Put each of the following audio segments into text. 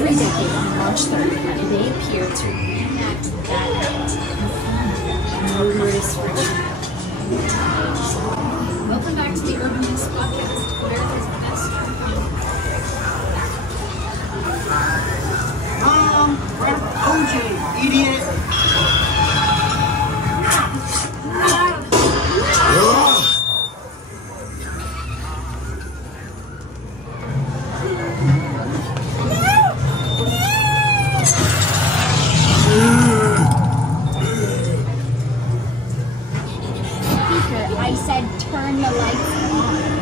every decade on March 3rd, they appear to reenact that night. Murderous ritual. Welcome back to the Urban Myths Podcast, America's best. Grab OJ, idiot! I said turn the lights on.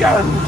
Guns!